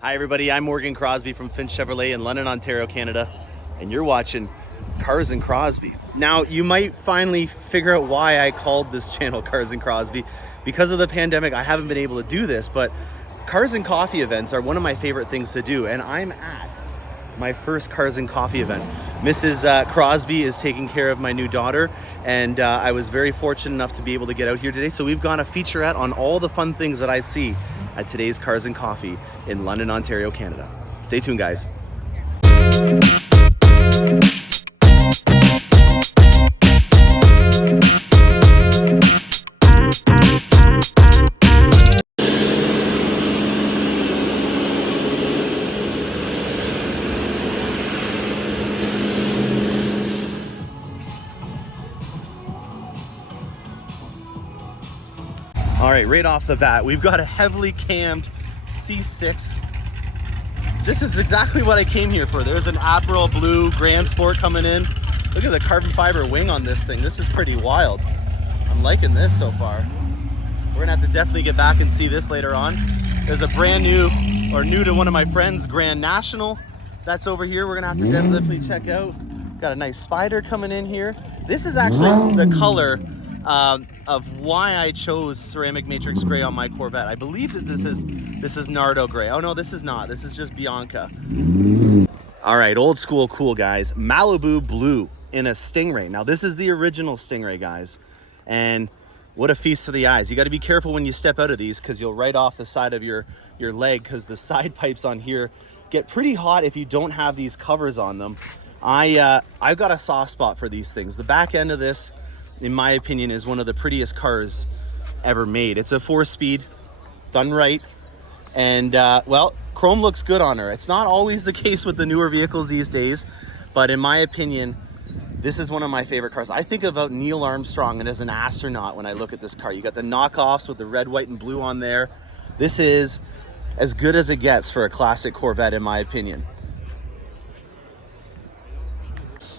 Hi everybody, I'm Morgan Crosbie from Finch Chevrolet in London, Ontario, Canada, and you're watching Cars and Crosby. Now, you might finally figure out why I called this channel Cars and Crosby. Because of the pandemic, I haven't been able to do this, but Cars and Coffee events are one of my favorite things to do, and I'm at my first Cars and Coffee event. Mrs. Crosby is taking care of my new daughter, and I was very fortunate enough to be able to get out here today. So we've got a featurette on all the fun things that I see at today's Cars and Coffee in London, Ontario, Canada. Stay tuned, guys. All right, right off the bat, we've got a heavily cammed C6. This is exactly what I came here for. There's an April Blue Grand Sport coming in. Look at the carbon fiber wing on this thing. This is pretty wild. I'm liking this so far. We're gonna have to definitely get back and see this later on. There's a brand new, or new to one of my friends, Grand National. That's over here. We're gonna have to definitely check out. Got a nice Spider coming in here. This is actually the color of why I chose ceramic matrix gray on my Corvette. I believe that this is Nardo gray. Oh no, this is not. This is just Bianca. All right, old school cool, guys. Malibu blue in a Stingray. Now this is the original Stingray, guys, and what a feast for the eyes. You got to be careful when you step out of these because you'll right off the side of your leg, because the side pipes on here get pretty hot if you don't have these covers on them. I've got a soft spot for these things. The back end of this, in my opinion, is one of the prettiest cars ever made. It's a 4-speed, done right, and well, chrome looks good on her. It's not always the case with the newer vehicles these days, but in my opinion, this is one of my favorite cars. I think about Neil Armstrong and as an astronaut when I look at this car. You got the knockoffs with the red, white, and blue on there. This is as good as it gets for a classic Corvette, in my opinion.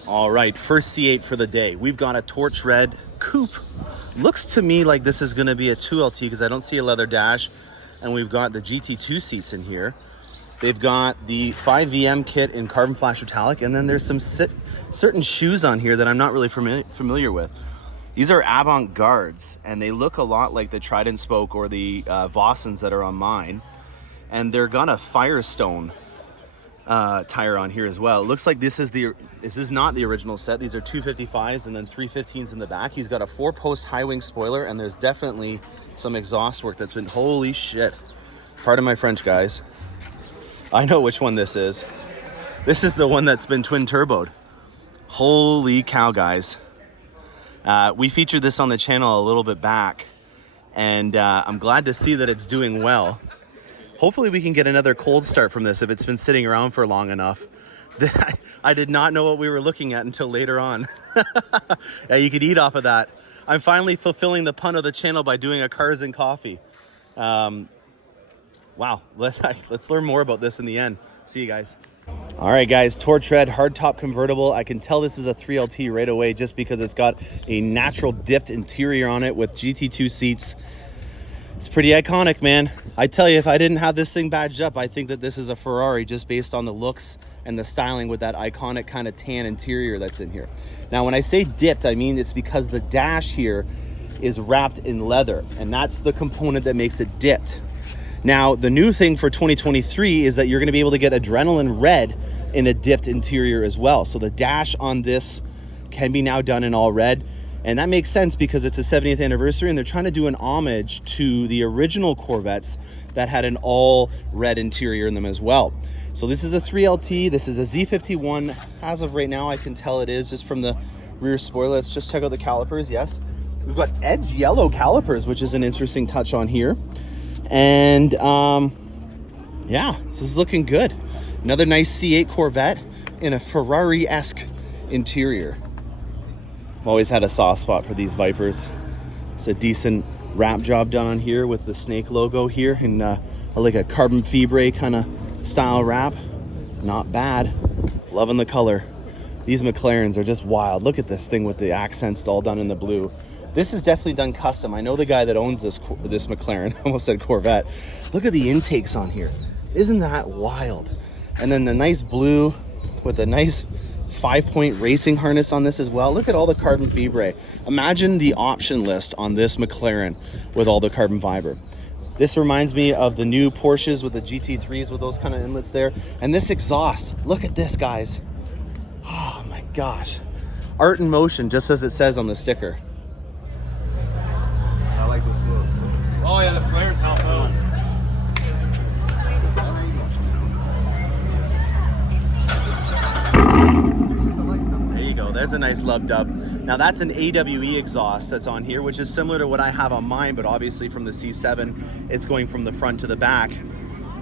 All right, first C8 for the day. We've got a torch red coupe. Looks to me like this is gonna be a 2LT because I don't see a leather dash. And we've got the GT2 seats in here. They've got the 5VM kit in carbon flash metallic, and then there's some certain shoes on here that I'm not really familiar with. These are Avant-Gardes, and they look a lot like the Trident Spoke or the Vossens that are on mine. And they're got a Firestone tire on here as well. It looks like this is not the original set. These are 255s and then 315s in the back. He's got a 4-post high wing spoiler, and there's definitely some exhaust work that's been, holy shit. Pardon my French, guys. I know which one this is. This is the one that's been twin turboed. Holy cow, guys. We featured this on the channel a little bit back, and I'm glad to see that it's doing well. Hopefully we can get another cold start from this if it's been sitting around for long enough. I did not know what we were looking at until later on. Yeah, you could eat off of that. I'm finally fulfilling the pun of the channel by doing a Cars and Coffee. Wow, let's learn more about this in the end. See you guys. All right, guys, torch red hardtop convertible. I can tell this is a 3LT right away just because it's got a natural dipped interior on it with GT2 seats. It's pretty iconic, man. I tell you, if I didn't have this thing badged up, I think that this is a Ferrari just based on the looks and the styling with that iconic kind of tan interior that's in here. Now, when I say dipped, I mean it's because the dash here is wrapped in leather, and that's the component that makes it dipped. Now, the new thing for 2023 is that you're gonna be able to get Adrenaline Red in a dipped interior as well. So the dash on this can be now done in all red. And that makes sense because it's a 70th anniversary and they're trying to do an homage to the original Corvettes that had an all red interior in them as well. So this is a 3LT, this is a Z51. As of right now, I can tell it is just from the rear spoiler. Let's just check out the calipers, yes. We've got edge yellow calipers, which is an interesting touch on here. And yeah, this is looking good. Another nice C8 Corvette in a Ferrari-esque interior. I've always had a soft spot for these Vipers. It's a decent wrap job done on here with the snake logo here in like a carbon fibre kind of style wrap. Not bad. Loving the color. These McLarens are just wild. Look at this thing with the accents all done in the blue. This is definitely done custom. I know the guy that owns this McLaren. I almost said Corvette. Look at the intakes on here. Isn't that wild? And then the nice blue with a nice 5-point racing harness on this as well. Look at all the carbon fibre. Imagine the option list on this McLaren with all the carbon fiber. This reminds me of the new Porsches with the GT3s with those kind of inlets there. And this exhaust, look at this, guys. Oh my gosh. Art in motion, just as it says on the sticker. I like this look. Oh yeah, the flares help out. There you go, there's a nice love dub. Now that's an AWE exhaust that's on here, which is similar to what I have on mine, but obviously from the C7, it's going from the front to the back.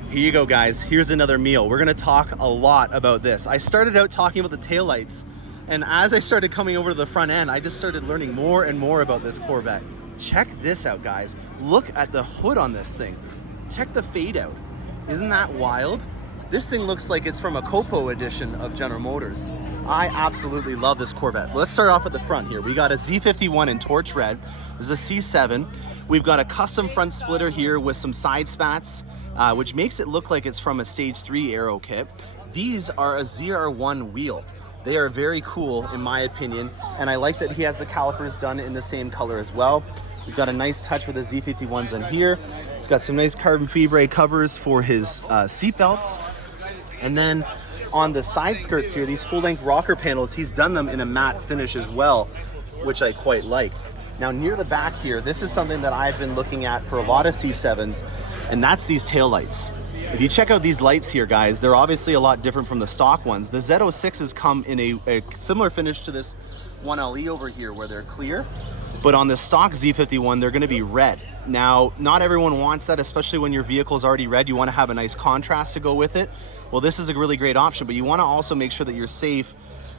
Here you go, guys. Here's another meal. We're gonna talk a lot about this. I started out talking about the taillights, and as I started coming over to the front end, I just started learning more and more about this Corvette. Check this out, guys. Look at the hood on this thing. Check the fade out. Isn't that wild? This thing looks like it's from a Copo edition of General Motors. I absolutely love this Corvette. Let's start off at the front here. We got a Z51 in torch red. This is a C7. We've got a custom front splitter here with some side spats, which makes it look like it's from a Stage 3 aero kit. These are a ZR1 wheel. They are very cool in my opinion, and I like that he has the calipers done in the same color as well. We've got a nice touch with the Z51s on here. It's got some nice carbon fibre covers for his seat belts. And then on the side skirts here, these full-length rocker panels, he's done them in a matte finish as well, which I quite like. Now near the back here, this is something that I've been looking at for a lot of C7s, and that's these taillights. If you check out these lights here, guys, they're obviously a lot different from the stock ones. The Z06s come in a similar finish to this 1LE over here where they're clear, but on the stock Z51, they're gonna be red. Now, not everyone wants that, especially when your vehicle's already red. You wanna have a nice contrast to go with it. Well, this is a really great option, but you wanna also make sure that you're safe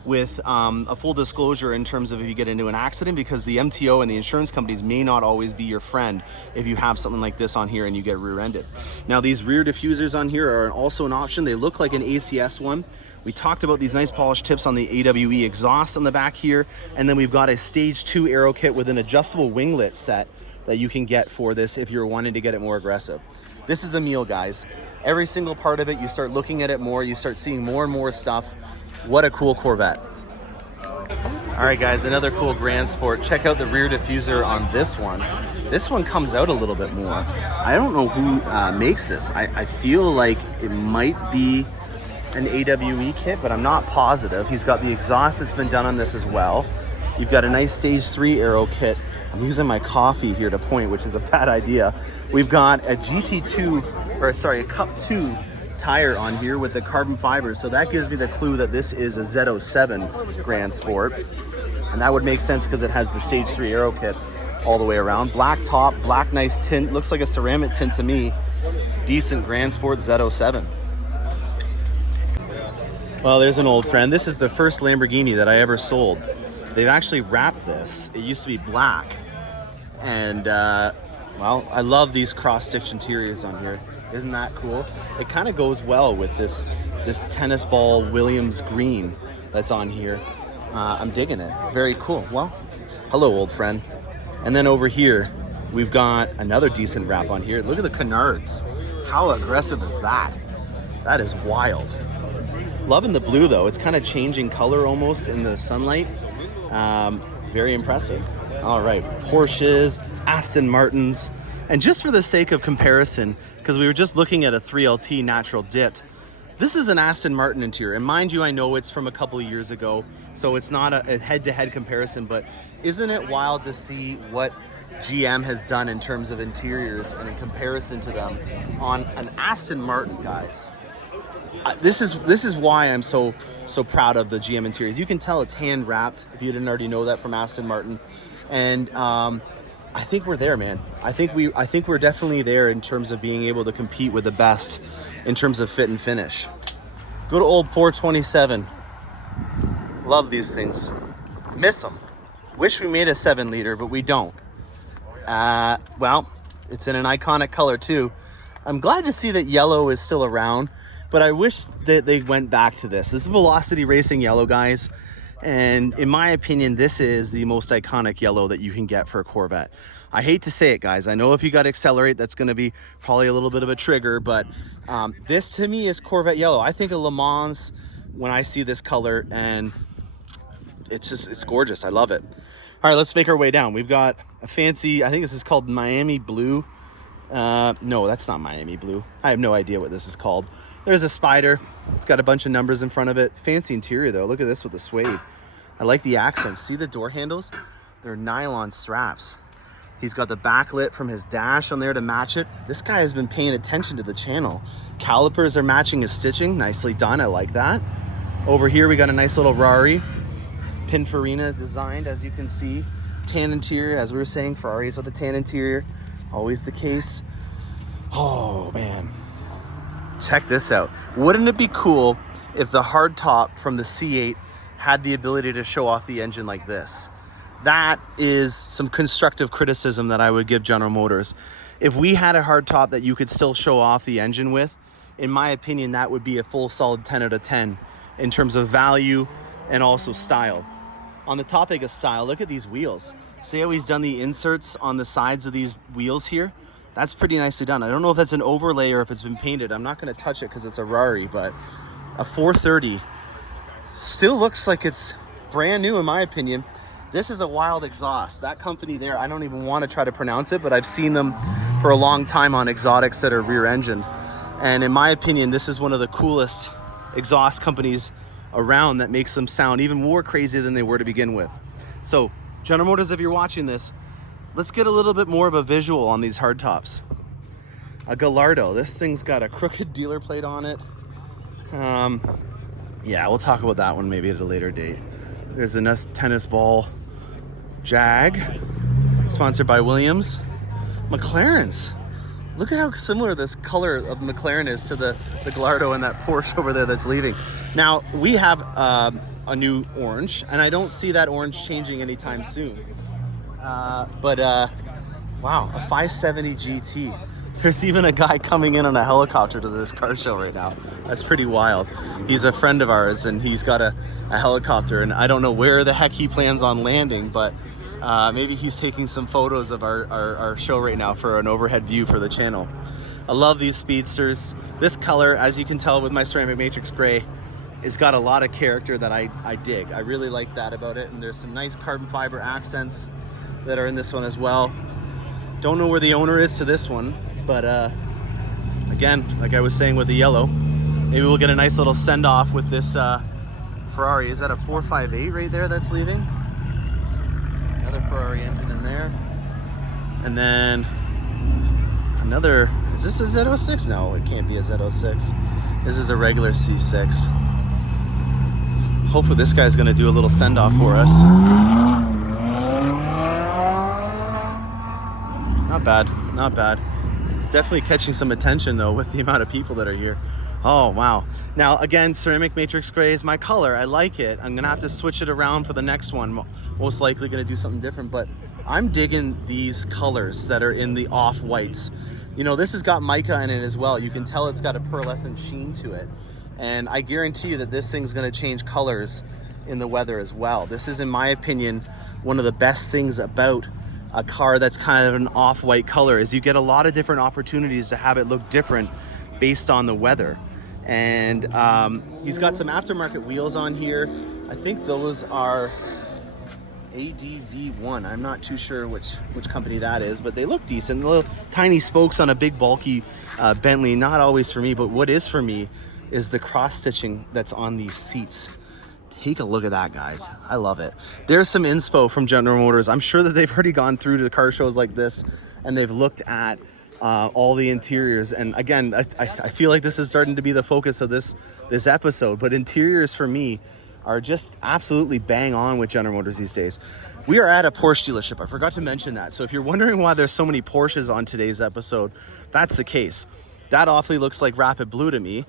with a full disclosure in terms of if you get into an accident, because the MTO and the insurance companies may not always be your friend if you have something like this on here and you get rear-ended. Now these rear diffusers on here are also an option. They look like an ACS one. We talked about these nice polished tips on the AWE exhaust on the back here, and then we've got a Stage 2 aero kit with an adjustable winglet set that you can get for this if you're wanting to get it more aggressive. This is a meal, guys. Every single part of it, you start looking at it more, you start seeing more and more stuff. What a cool Corvette. All right, guys, another cool Grand Sport. Check out the rear diffuser on this one. This one comes out a little bit more. I don't know who makes this. I feel like it might be an AWE kit, but I'm not positive. He's got the exhaust that's been done on this as well. You've got a nice Stage 3 aero kit. I'm using my coffee here to point, which is a bad idea. We've got a a Cup 2 tire on here with the carbon fiber, so that gives me the clue that this is a Z07 Grand Sport, and that would make sense because it has the Stage 3 aero kit all the way around. Black top, black nice tint, looks like a ceramic tint to me. Decent Grand Sport Z07. Well, there's an old friend. This is the first Lamborghini that I ever sold. They've actually wrapped this. It used to be black, and well, I love these cross-stitch interiors on here. Isn't that cool? It kind of goes well with this tennis ball Williams green that's on here. I'm digging it. Very cool. Well, hello, old friend. And then over here, we've got another decent wrap on here. Look at the canards. How aggressive is that? That is wild. Loving the blue, though. It's kind of changing color almost in the sunlight. Very impressive. All right, Porsches, Aston Martins. And just for the sake of comparison, because we were just looking at a 3LT natural dipped, this is an Aston Martin interior. And mind you, I know it's from a couple of years ago, so it's not a head-to-head comparison, but isn't it wild to see what GM has done in terms of interiors and in comparison to them on an Aston Martin, guys? This is why I'm so proud of the GM interiors. You can tell it's hand wrapped, if you didn't already know that, from Aston Martin. And I think we're there, man. I think we're definitely there in terms of being able to compete with the best in terms of fit and finish. Go to old 427. Love these things. Miss them. Wish we made a 7-liter, but we don't. Well, it's in an iconic color too. I'm glad to see that yellow is still around, but I wish that they went back to this. This is Velocity Racing yellow, guys. And in my opinion, this is the most iconic yellow that you can get for a Corvette. I hate to say it, guys. I know if you got to accelerate, that's going to be probably a little bit of a trigger, but this to me is Corvette yellow. I think of Le Mans when I see this color, and it's gorgeous. I love it. All right, let's make our way down. We've got a fancy, I think this is called Miami Blue. No, that's not Miami Blue. I have no idea what this is called. There's a Spider. It's got a bunch of numbers in front of it. Fancy interior though. Look at this with the suede. I like the accents. See the door handles? They're nylon straps. He's got the backlit from his dash on there to match it. This guy has been paying attention to the channel. Calipers are matching his stitching. Nicely done. I like that. Over here we got a nice little Rari. Pininfarina designed, as you can see. Tan interior, as we were saying, Ferraris with a tan interior. Always the case. Oh man, check this out. Wouldn't it be cool if the hardtop from the C8 had the ability to show off the engine like this? That is some constructive criticism that I would give General Motors. If we had a hardtop that you could still show off the engine with, in my opinion, that would be a full solid 10 out of 10 in terms of value and also style. On the topic of style, look at these wheels. See how he's done the inserts on the sides of these wheels here? That's pretty nicely done. I don't know if that's an overlay or if it's been painted. I'm not going to touch it because it's a Rari, but a 430 still looks like it's brand new in my opinion. This is a wild exhaust. That company there, I don't even want to try to pronounce it, but I've seen them for a long time on exotics that are rear-engined. And in my opinion, this is one of the coolest exhaust companies around that makes them sound even more crazy than they were to begin with. So General Motors, if you're watching this, let's get a little bit more of a visual on these hardtops. A Gallardo, this thing's got a crooked dealer plate on it. Yeah, we'll talk about that one maybe at a later date. There's a tennis ball Jag, sponsored by Williams. McLaren's. Look at how similar this color of McLaren is to the Gallardo and that Porsche over there that's leaving. Now, we have a new orange, and I don't see that orange changing anytime soon. Wow, a 570 GT. There's even a guy coming in on a helicopter to this car show right now. That's pretty wild. He's a friend of ours, and he's got a helicopter, and I don't know where the heck he plans on landing, but maybe he's taking some photos of our show right now for an overhead view for the channel. I love these speedsters. This color, as you can tell with my ceramic matrix gray, it's got a lot of character that I dig. I really like that about it, and there's some nice carbon fiber accents that are in this one as well. Don't know where the owner is to this one, but again, like I was saying with the yellow, maybe we'll get a nice little send-off with this Ferrari. Is that a 458 right there that's leaving? Another Ferrari engine in there. And then another, is this a Z06? No, it can't be a Z06. This is a regular C6. Hopefully this guy's gonna do a little send-off for us. Not bad, not bad. It's definitely catching some attention though with the amount of people that are here. Oh, wow. Now, again, ceramic matrix gray is my color. I like it. I'm gonna have to switch it around for the next one. Most likely gonna do something different, but I'm digging these colors that are in the off-whites. You know, this has got mica in it as well. You can tell it's got a pearlescent sheen to it. And I guarantee you that this thing's gonna change colors in the weather as well. This is, in my opinion, one of the best things about a car that's kind of an off-white color is you get a lot of different opportunities to have it look different based on the weather. And he's got some aftermarket wheels on here. I think those are ADV1. I'm not too sure which company that is, but they look decent. The little tiny spokes on a big bulky Bentley, not always for me, but what is for me is the cross stitching that's on these seats. Take a look at that, guys. I love it. There's some inspo from General Motors. I'm sure that they've already gone through to the car shows like this and they've looked at all the interiors. And again, I feel like this is starting to be the focus of this episode, but interiors for me are just absolutely bang on with General Motors these days. We are at a Porsche dealership. I forgot to mention that. So if you're wondering why there's so many Porsches on today's episode, that's the case. That awfully looks like Rapid Blue to me,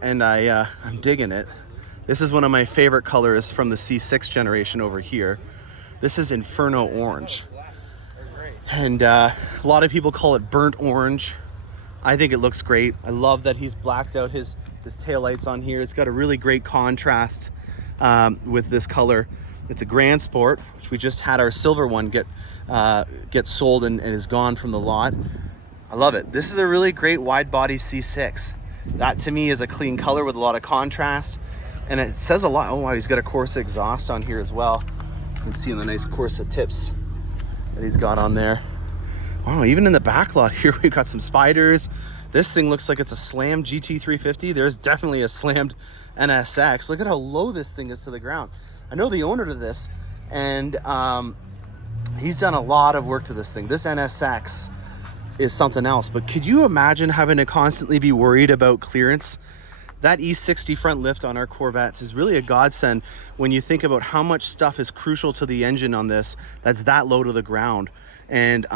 and I'm digging it. This is one of my favorite colors from the C6 generation over here. This is Inferno Orange. And a lot of people call it burnt orange. I think it looks great. I love that he's blacked out his taillights on here. It's got a really great contrast with this color. It's a Grand Sport, which we just had our silver one get sold and is gone from the lot. I love it. This is a really great wide body C6. That to me is a clean color with a lot of contrast, and it says a lot. Oh wow, he's got a Corsa exhaust on here as well. You can see the nice Corsa tips that he's got on there. Oh, even in the back lot here, we've got some spiders. This thing looks like it's a slammed GT350. There's definitely a slammed NSX. Look at how low this thing is to the ground. I know the owner to this, and he's done a lot of work to this thing. This NSX is something else, but could you imagine having to constantly be worried about clearance? That E60 front lift on our Corvettes is really a godsend when you think about how much stuff is crucial to the engine on this that's that low to the ground. And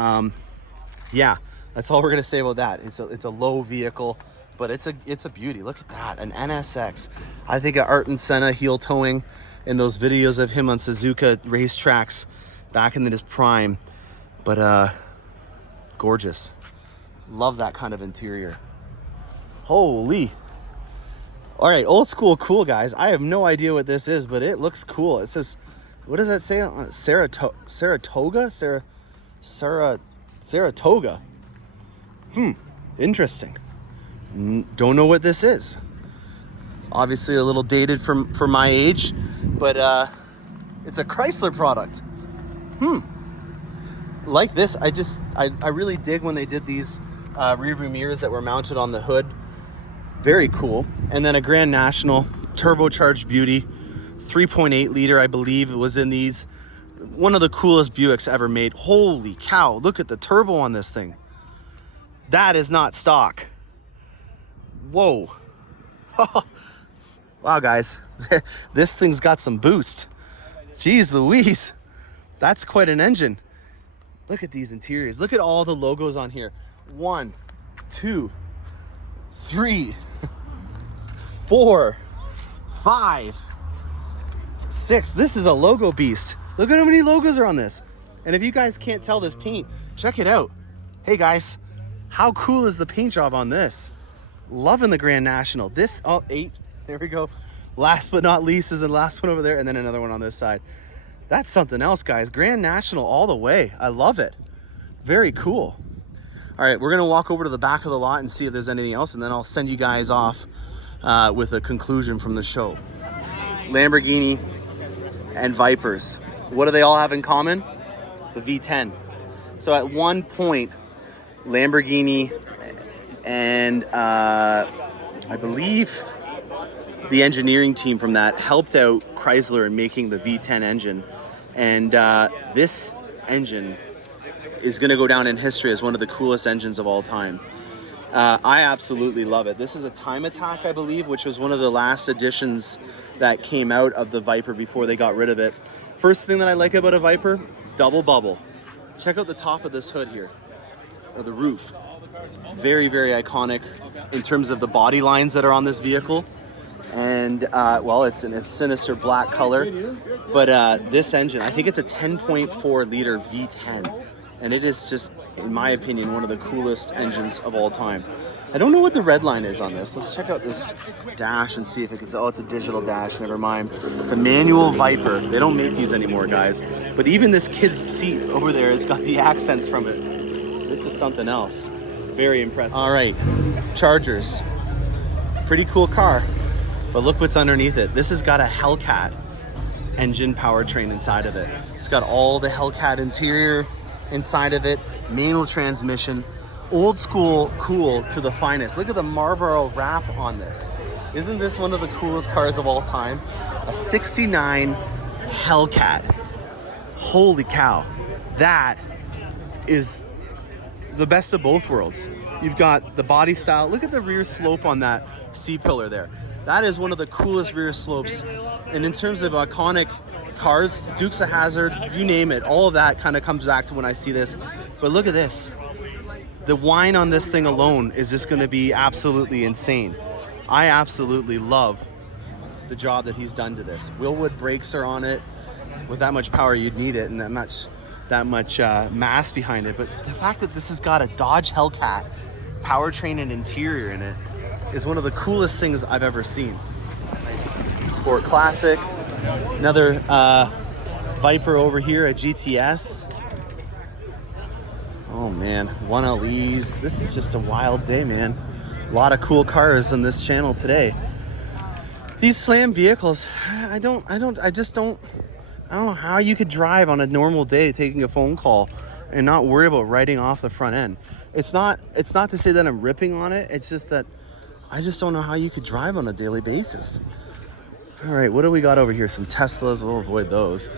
yeah, that's all we're gonna say about that. It's a low vehicle, but it's a beauty. Look at that, an NSX. I think of Ayrton Senna heel towing in those videos of him on Suzuka racetracks back in his prime. But gorgeous. Love that kind of interior. Holy. All right, old school cool, guys. I have no idea what this is, but it looks cool. It says, what does that say? Saratoga? Saratoga. Interesting. Don't know what this is. It's obviously a little dated for my age, but it's a Chrysler product. Like this, I really dig when they did these rearview mirrors that were mounted on the hood. Very cool. And then a Grand National turbocharged beauty, 3.8 liter, I believe it was in these. One of the coolest Buicks ever made. Holy cow, look at the turbo on this thing. That is not stock. Whoa. Wow, guys, this thing's got some boost. Jeez Louise, that's quite an engine. Look at these interiors. Look at all the logos on here. 1, 2, 3, 4, 5, 6. This is a logo beast. Look at how many logos are on this. And if you guys can't tell this paint, check it out. Hey guys, how cool is the paint job on this? Loving the Grand National. This, 8, there we go. Last but not least is the last one over there, and then another one on this side. That's something else, guys. Grand National all the way. I love it. Very cool. All right, we're gonna walk over to the back of the lot and see if there's anything else, and then I'll send you guys off with a conclusion from the show. Lamborghini and Vipers. What do they all have in common? The V10. So at one point, Lamborghini and I believe the engineering team from that helped out Chrysler in making the V10 engine. And this engine is going to go down in history as one of the coolest engines of all time. I absolutely love it. This is a Time Attack, I believe, which was one of the last editions that came out of the Viper before they got rid of it. First thing that I like about a Viper, double bubble. Check out the top of this hood here, or the roof. Very, very iconic in terms of the body lines that are on this vehicle. And well, it's in a sinister black color, but this engine, I think it's a 10.4 liter V10, and it is just, in my opinion, one of the coolest engines of all time. I don't know what the red line is on this. Let's check out this dash and see if it can. Oh, it's a digital dash. Never mind. It's a manual Viper. They don't make these anymore, guys. But even this kid's seat over there has got the accents from it. This is something else. Very impressive. All right, Chargers. Pretty cool car. But look what's underneath it. This has got a Hellcat engine powertrain inside of it. It's got all the Hellcat interior inside of it, manual transmission, old school cool to the finest. Look at the Marlboro wrap on this. Isn't this one of the coolest cars of all time? A 69 Hellcat. Holy cow. That is the best of both worlds. You've got the body style. Look at the rear slope on that C-pillar there. That is one of the coolest rear slopes. And in terms of iconic cars, Dukes of Hazzard, you name it, all of that kind of comes back to when I see this. But look at this. The whine on this thing alone is just gonna be absolutely insane. I absolutely love the job that he's done to this. Willwood brakes are on it. With that much power, you'd need it, and that much mass behind it. But the fact that this has got a Dodge Hellcat powertrain and interior in it is one of the coolest things I've ever seen. Nice sport classic. Another Viper over here at GTS. Oh man, 1LEs. This is just a wild day, man. A lot of cool cars on this channel today. These slam vehicles, I don't know how you could drive on a normal day taking a phone call and not worry about writing off the front end. It's not to say that I'm ripping on it. It's just that I just don't know how you could drive on a daily basis. All right, what do we got over here? Some Teslas, we'll avoid those.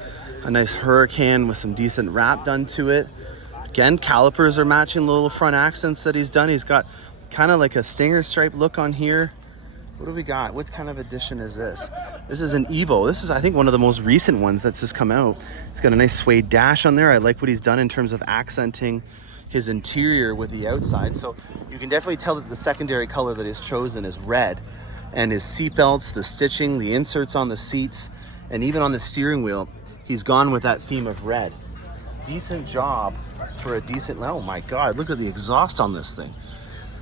A nice Hurricane with some decent wrap done to it. Again, calipers are matching the little front accents that he's done. He's got kind of like a stinger stripe look on here. What do we got? What kind of edition is this? This is an Evo. This is, I think, one of the most recent ones that's just come out. It's got a nice suede dash on there. I like what he's done in terms of accenting his interior with the outside. So you can definitely tell that the secondary color that he's chosen is red. And his seat belts, the stitching, the inserts on the seats, and even on the steering wheel, he's gone with that theme of red. Decent job for a decent, oh my God, look at the exhaust on this thing.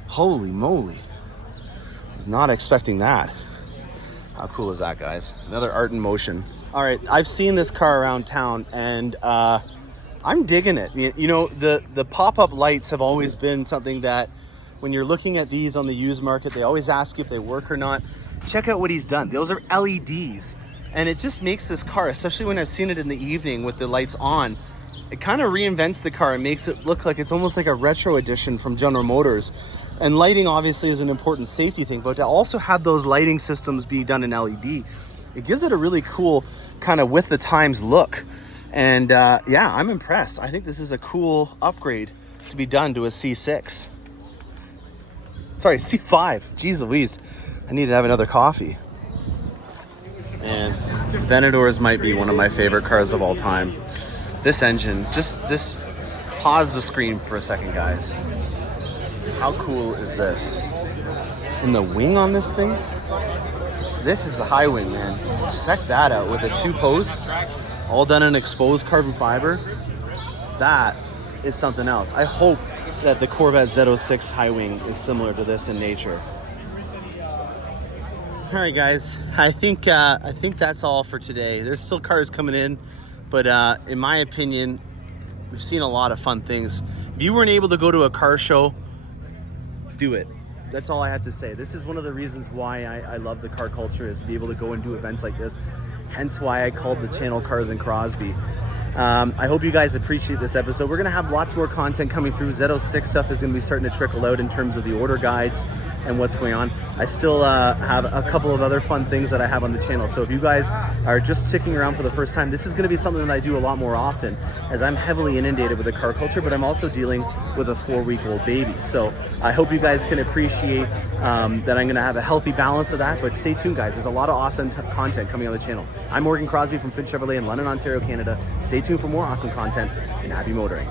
Holy moly. Was not expecting that. How cool is that, guys? Another art in motion. All right, I've seen this car around town and I'm digging it. You know, the pop-up lights have always been something that when you're looking at these on the used market, they always ask you if they work or not. Check out what he's done. Those are LEDs. And it just makes this car, especially when I've seen it in the evening with the lights on, it kind of reinvents the car and makes it look like it's almost like a retro edition from General Motors. And lighting obviously is an important safety thing, but to also have those lighting systems be done in LED, it gives it a really cool kind of with the times look. And yeah, I'm impressed. I think this is a cool upgrade to be done to a C6. Sorry, C5. Jeez Louise. I need to have another coffee. Man, Venadors might be one of my favorite cars of all time. This engine, just pause the screen for a second, guys. How cool is this? And the wing on this thing? This is a high wing, man. Check that out with the two posts, all done in exposed carbon fiber. That is something else. I hope that the Corvette Z06 high wing is similar to this in nature. All right, guys, I think that's all for today. There's still cars coming in, but in my opinion, we've seen a lot of fun things. If you weren't able to go to a car show, do it. That's all I have to say. This is one of the reasons why I love the car culture, is to be able to go and do events like this. Hence why I called the channel Cars and Crosby. I hope you guys appreciate this episode. We're going to have lots more content coming through. Z06 stuff is going to be starting to trickle out in terms of the order guides and what's going on. I still have a couple of other fun things that I have on the channel. So if you guys are just sticking around for the first time, this is going to be something that I do a lot more often, as I'm heavily inundated with the car culture, but I'm also dealing with a 4-week-old baby. So I hope you guys can appreciate that I'm going to have a healthy balance of that. But stay tuned, guys. There's a lot of awesome content coming on the channel. I'm Crosbie from Finch Chevrolet in London, Ontario, Canada. Stay tuned for more awesome content, and happy motoring.